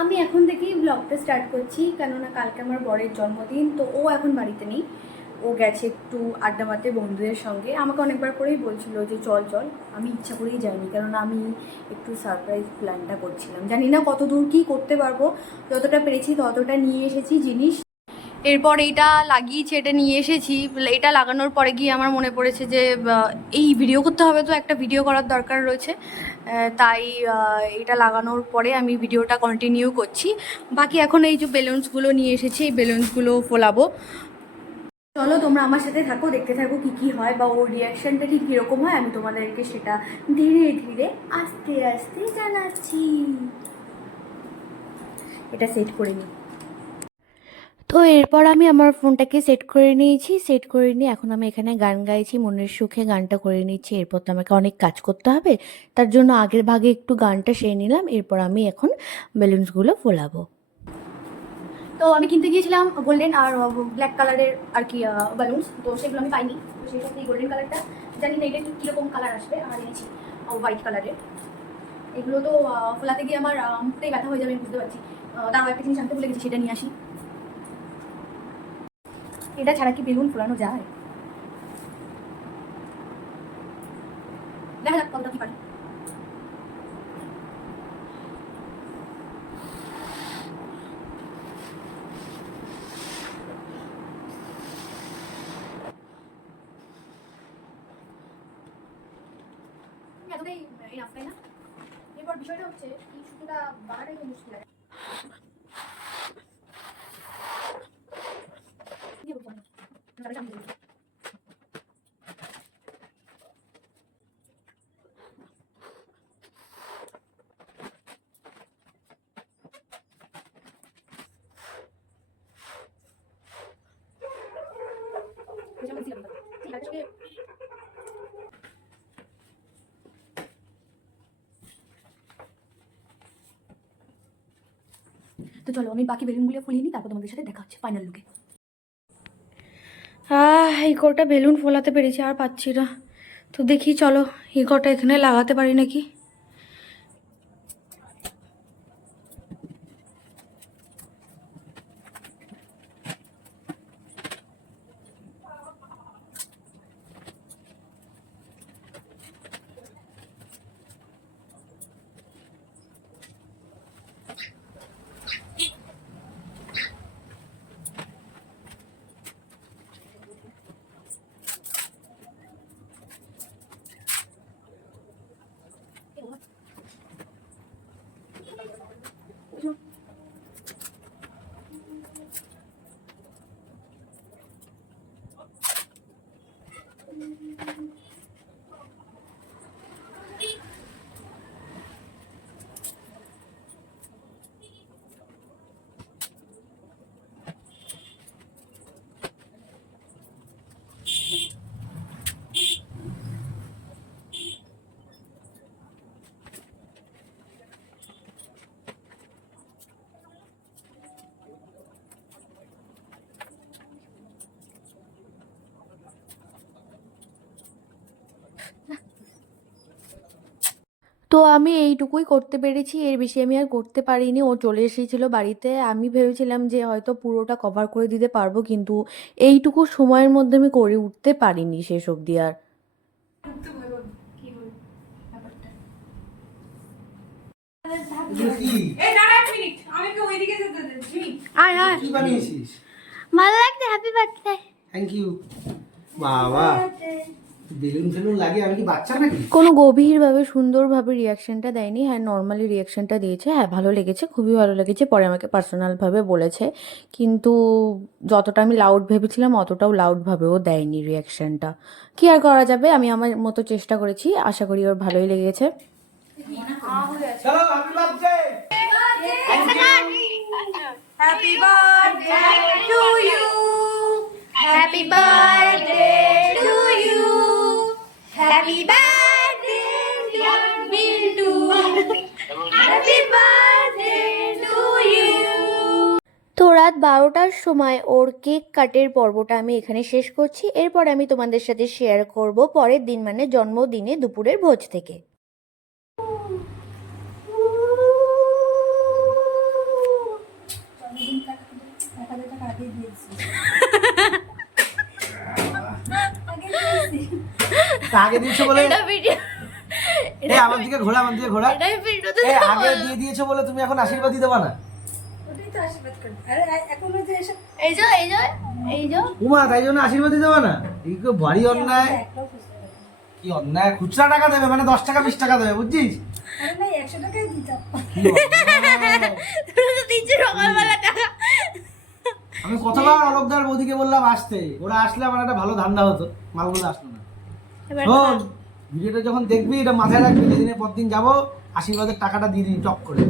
আমি এখন থেকেই ব্লগটা স্টার্ট করছি, কেননা কালকে আমার বরের জন্মদিন। তো ও এখন বাড়িতে নেই, ও গেছে একটু আড্ডা মারতে বন্ধুদের সঙ্গে। আমাকে অনেকবার করেই বলছিল যে চল চল, আমি ইচ্ছা করেই যাইনি, কেননা আমি একটু সারপ্রাইজ প্ল্যানটা করছিলাম। জানি না কত দূর কী করতে পারবো, যতটা পেরেছি ততটা নিয়ে এসেছি জিনিস। এরপর এইটা লাগিয়েছি, এটা নিয়ে এসেছি। এটা লাগানোর পরে গিয়ে আমার মনে পড়েছে যে এই ভিডিও করতে হবে, তো একটা ভিডিও করার দরকার রয়েছে। তাই এটা লাগানোর পরে আমি ভিডিওটা কন্টিনিউ করছি। বাকি এখন এই যে বেলুনসগুলো নিয়ে এসেছি, এই বেলুনসগুলো ফোলাবো। চলো তোমরা আমার সাথে থাকো, দেখতে থাকো কী কী হয় বা ওর রিয়াকশানটা ঠিক কীরকম হয়। আমি তোমাদেরকে সেটা ধীরে ধীরে আস্তে আস্তে জানাচ্ছি। এটা সেট করে নিই। তো এরপর আমি আমার ফোনটাকে সেট করে নিয়েছি। সেট করে নিয়ে এখন আমি এখানে গান গাইছি, মনের সুখে গানটা করে নিচ্ছি। এরপর তো আমাকে অনেক কাজ করতে হবে, তার জন্য আগের ভাগে একটু গানটা সেরে নিলাম। এরপর আমি এখন বেলুনসগুলো ফোলাবো। তো আমি কিনতে গিয়েছিলাম গোল্ডেন আর ব্ল্যাক কালারের আর কি বেলুনস, তো সেগুলো আমি পাইনি। তো সেই সাথে এই গোল্ডেন কালারটা জানি না এটা কীরকম কালার আসবে, আর এনেছি হোয়াইট কালারের। এগুলো তো ফোলাতে গিয়ে আমার মুখটাই ব্যথা হয়ে যাবে, আমি বুঝতে পারছি। তাও একটা জিনিস আনতে ভুলে গেছি, সেটা নিয়ে আসি। এটা ছাড়া কি বেলুন ফোলানো যায়? দেখা যাক কতটা কি পারে। এতটাই এনাফ, তাই না? এরপর বিষয়টা হচ্ছে এই সুতোটা বানাটাই তো মুশকিল আছে। তো চলো আমি বাকি বেলুনগুলো ফুলিয়ে নিই, তারপর তোমাদের সাথে দেখা হচ্ছে ফাইনাল লুকে। এই কটা বেলুন ফোলাতে পেরেছি, আর পাচ্ছি না। তো দেখি চলো এই কটা এখানে লাগাতে পারি নাকি। তো আমি এইটুকুই করতে পেরেছি, এর বেশি আমি আর করতে পারিনি। ও চলে এসেছিলো বাড়িতে, আমি ভেবেছিলাম যে হয়তো পুরোটা কভার করে দিতে পারবো, কিন্তু এইটুকু সময়ের মধ্যে আমি করে উঠতে পারিনি শেষ অবধি আর। আয় আয়, কি বানিয়েছিস? ভালো লাগছে, হ্যাপি বার্থডে। Thank you. বাবা, বেলুন ফেলুন লাগে, আমি কি বাচ্চা নাকি? কোনো গভীরভাবে সুন্দরভাবে রিয়াকশনটা দেয়নি। হ্যাঁ, নর্মালি রিয়াকশনটা দিয়েছে। হ্যাঁ, ভালো লেগেছে, খুবই ভালো লেগেছে। পরে আমাকে পার্সোনালভাবে বলেছে, কিন্তু যতটা আমি লাউড ভেবেছিলাম অতটাও লাউডভাবেও দেয়নি রিয়াকশনটা। কি আর করা যাবে, আমি আমার মতো চেষ্টা করেছি, আশা করি ওর ভালোই লেগেছে। চলো, happy birthday. Happy birthday to you, happy birthday to you, happy birthday dear Biltu, happy birthday to you. তো রাত 12টার সময় ওর কেক কাটের পর্বটা আমি এখানে শেষ করছি। এরপর আমি তোমাদের সাথে শেয়ার করব পরের দিন, মানে জন্মদিনে দুপুরের ভোজ থেকে। আগে দিয়েছো বলে এটা ভিডিও এই আমার দিকে ঘোরা এটাই ভিডিওতে এই আগে দিয়ে দিয়েছো বলে তুমি এখন আশীর্বাদই দেবা না? ওটাই তো আশীর্বাদ করবে। আরে এখন যে এসব এই যে উমা তাই জন্য আশীর্বাদই দেবা না? এই তো ভারী অন্যায়। কি অন্যায়! খুচরা টাকা দেবে মানে 10 টাকা 20 টাকা দেবে, বুঝছিস? আরে না 100 টাকাই দিতাম। কি অন্যায়! তুমি তো দিচ্ছ সকালবেলা টাকা। আমি কতবার অলোকদার বৌদিকে বললাম আসতে, ওরা আসলে আমার একটা ভালো ধান্দা হতো, মালগুলো আসলো না। এবার শোন, ভিডিওটা যখন দেখবি এটা মাথায় রাখবি, যেদিনের পর দিন যাবো আশীর্বাদের টাকাটা দিয়ে দিবি টক করে,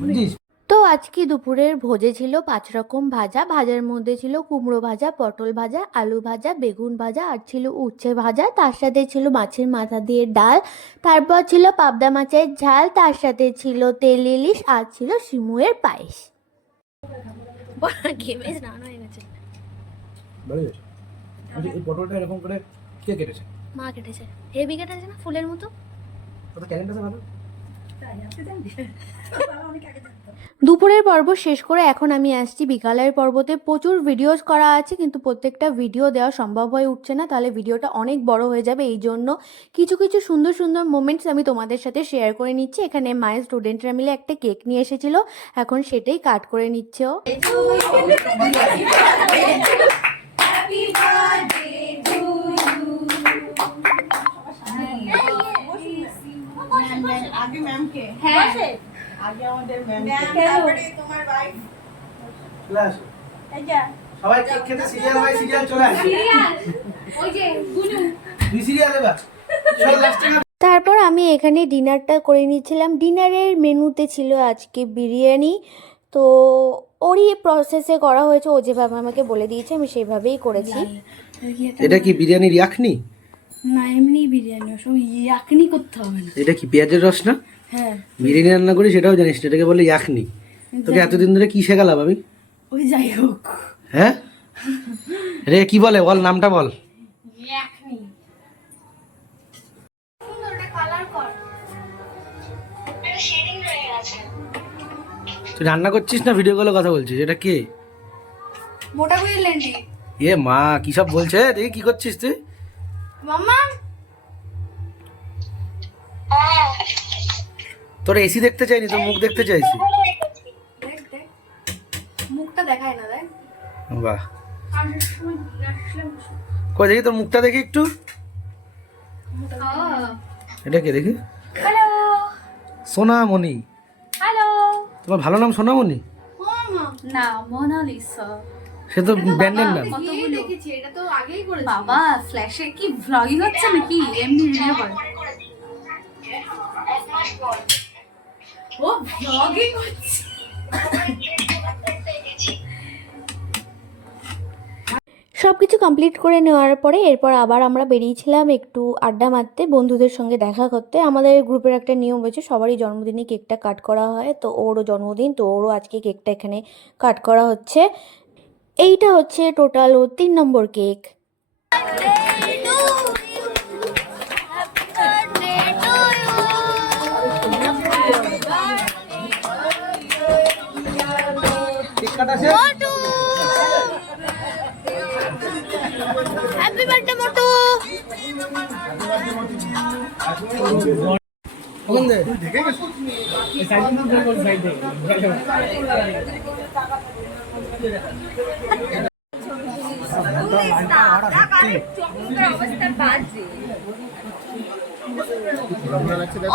বুঝছিস? তো আজকে দুপুরের ভোজে ছিল 5 রকম ভাজা। ভাজার মধ্যে ছিল কুমড়ো ভাজা, পটল ভাজা, আলু ভাজা, বেগুন ভাজা আর ছিল উচ্ছে ভাজা। তার সাথে ছিল মাছের মাথা দিয়ে ডাল, তারপর ছিল পাবদা মাছের ঝাল, তার সাথে ছিল তেল ইলিশ আর ছিল সিমুয়ের পায়েস। গেমে স্নান এনেছে। এই পটলটা এরকম করে কে কেটেছে? মা কেটেছে, হেভি কেটেছে না, ফুলের মতো। কত ক্যালেন্ডারে ভালো। দুপুরের পর্ব শেষ করে এখন আমি আসছি বিকালের পর্বতে। প্রচুর ভিডিওস করা আছে কিন্তু প্রত্যেকটা ভিডিও দেওয়া সম্ভব হয়ে উঠছে না, তাহলে ভিডিওটা অনেক বড় হয়ে যাবে। এই জন্য কিছু কিছু সুন্দর সুন্দর মোমেন্টস আমি তোমাদের সাথে শেয়ার করে নিচ্ছি। এখানে মায়ের স্টুডেন্টরা মিলে একটা কেক নিয়ে এসেছিল, এখন সেটাই কাট করে নিচ্ছে ও। আগে ম্যামকে হ্যাঁ আগে আমাদের ম্যামকে তারপরে তোমার ওয়াইফ চলে আসো এই যা সবাই, কেক খেতে সিরিয়াল বাই সিরিয়াল চলে আসো। সিরিয়াল ওই যে গুনু দুই সিরিয়াল এবার চল লাস্টে। তারপর আমি এখানে ডিনারটা করে নিচ্ছিলাম। ডিনারের মেনুতে ছিল আজকে বিরিয়ানি। তো ওরই প্রসেসে করা হয়েছে, ও যেভাবে আমাকে বলে দিয়েছে আমি সেইভাবেই করেছি। এটা কি বিরিয়ানির ইয়াখনি? না এমনি বিরিয়ানি, সব ইয়াকনি করতে হবে না। এটা কি পেঁয়াজের রস না? হ্যাঁ বিরিয়ানি রান্না করি সেটাও জানিস না, এটাকে বলে ইয়াখনি। তোকে এতদিন ধরে কি শেখালাম আমি? ওই যাই হোক হ্যাঁ রে, কি বলে বল, নামটা বল। ইয়াকনি তুই রান্না করছিস না ভিডিও কলে কথা বলছিস? এটা কে? মোটা করে লেন্ডি এ মা, কি সব বলছে? দেখি কি করছিস তুই? মাম্মা তোর এসি দেখতে চাইনি, তোর মুখ দেখতে চাইছি। দেখ দেখ মুখটা দেখায় না, দেখ বাহ, কই দেখি তোর মুখটা দেখি একটু। এটা কে দেখি? হ্যালো সোনামণি। হ্যালো তোমার ভালো নাম সোনামণি? না মোনালিসা সে তো ব্যান্ডের নাম। দেখেছি, এটা তো আগেই করেছি। বাবা ফ্ল্যাশে কি ভ্লগিং হচ্ছে নাকি এমনি ভিডিও করে? ও ব্লগিং হচ্ছে। সব কিছু কমপ্লিট করে নেওয়ার পরে এরপর আবার আমরা বেরিয়েছিলাম একটু আড্ডা মারতে, বন্ধুদের সঙ্গে দেখা করতে। আমাদের গ্রুপের একটা নিয়ম রয়েছে, সবারই জন্মদিনে কেকটা কাট করা হয়। তো ওরও জন্মদিন, তো ওরও আজকে কেকটা এখানে কাট করা হচ্ছে। এইটা হচ্ছে টোটাল ও 3 নম্বর কেক। হ্যাপি বার্থডে মোটু।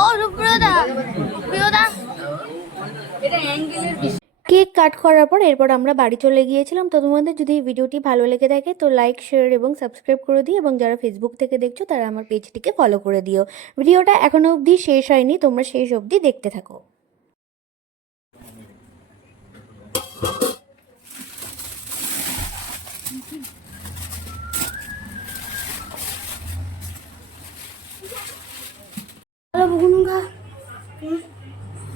ও রূপপ্রিয়দা, প্রিয়দা এটা অ্যাঙ্গেলের বিষয়। কেক কাট করার পর এরপর আমরা বাড়ি চলে গিয়েছিলাম। তো তোমাদের যদি এই ভিডিওটি ভালো লেগে থাকে তো লাইক, শেয়ার এবং সাবস্ক্রাইব করে দিও, এবং যারা ফেসবুক থেকে দেখছো তারা আমার পেজটিকে ফলো করে দিও। ভিডিওটা এখনো অবধি শেষ হয়নি, তোমরা শেষ অবধি দেখতে থাকো।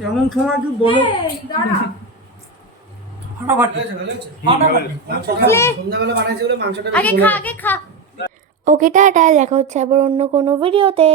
এমন সময় তুই বলো। সন্ধ্যাবেলা বানাইছে বলে মাংসটা আগে খা আগে খা। ওকে টাটা, দেখা হচ্ছে আবার অন্য কোনো ভিডিওতে।